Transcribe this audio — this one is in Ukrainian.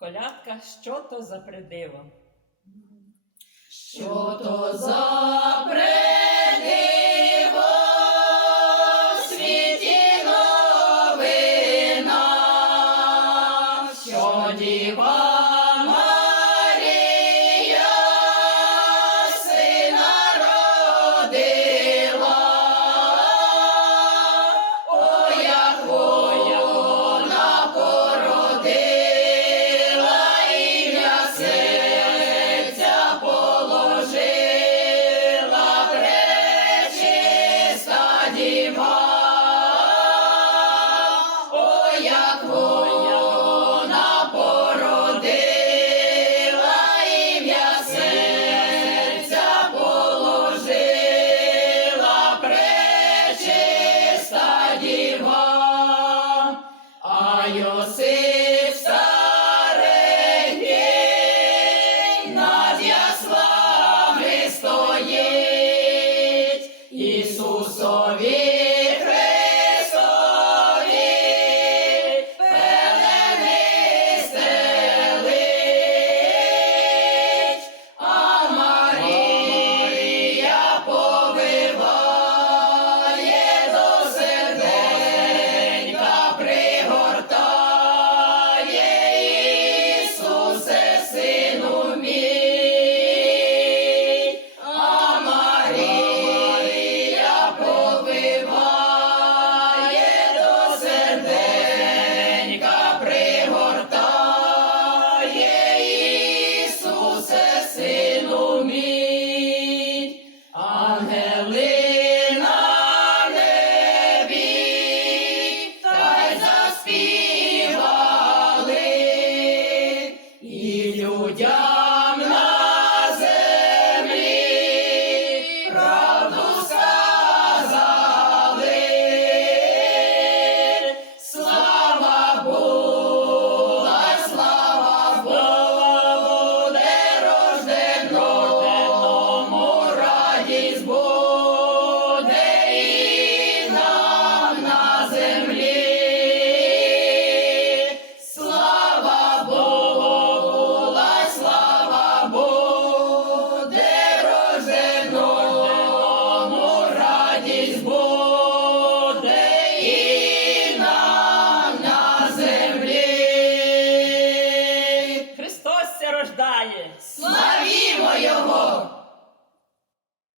Колядка, що то за придива? Що то за придива? світі новина, що діва. você. далі. Славімо його!